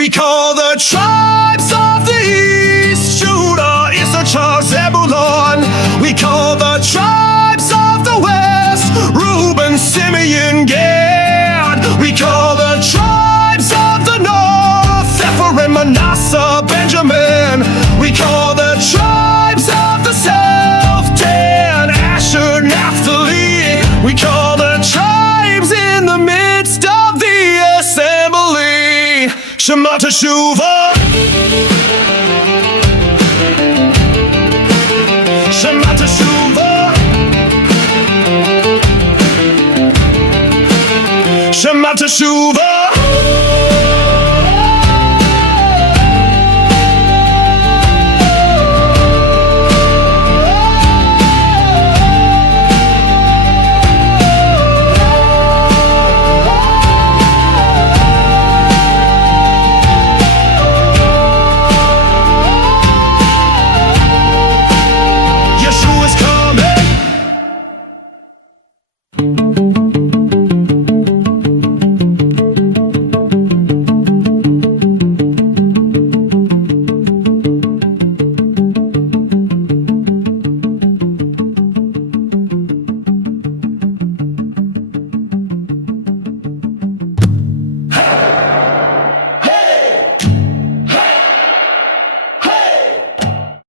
We call the tribes of the east Judah, Issachar, Zebulon. We call the tribes of the west Reuben, Simeon, Gad. We call the tribes of the north Ephraim, Manassah, Benjamin. We call the tribes of the south Dan, Asher, Naphtali. We call the tribes in the midst of the assembly. Shema Teshuvah. Shema Teshuvah. Shema Teshuvah.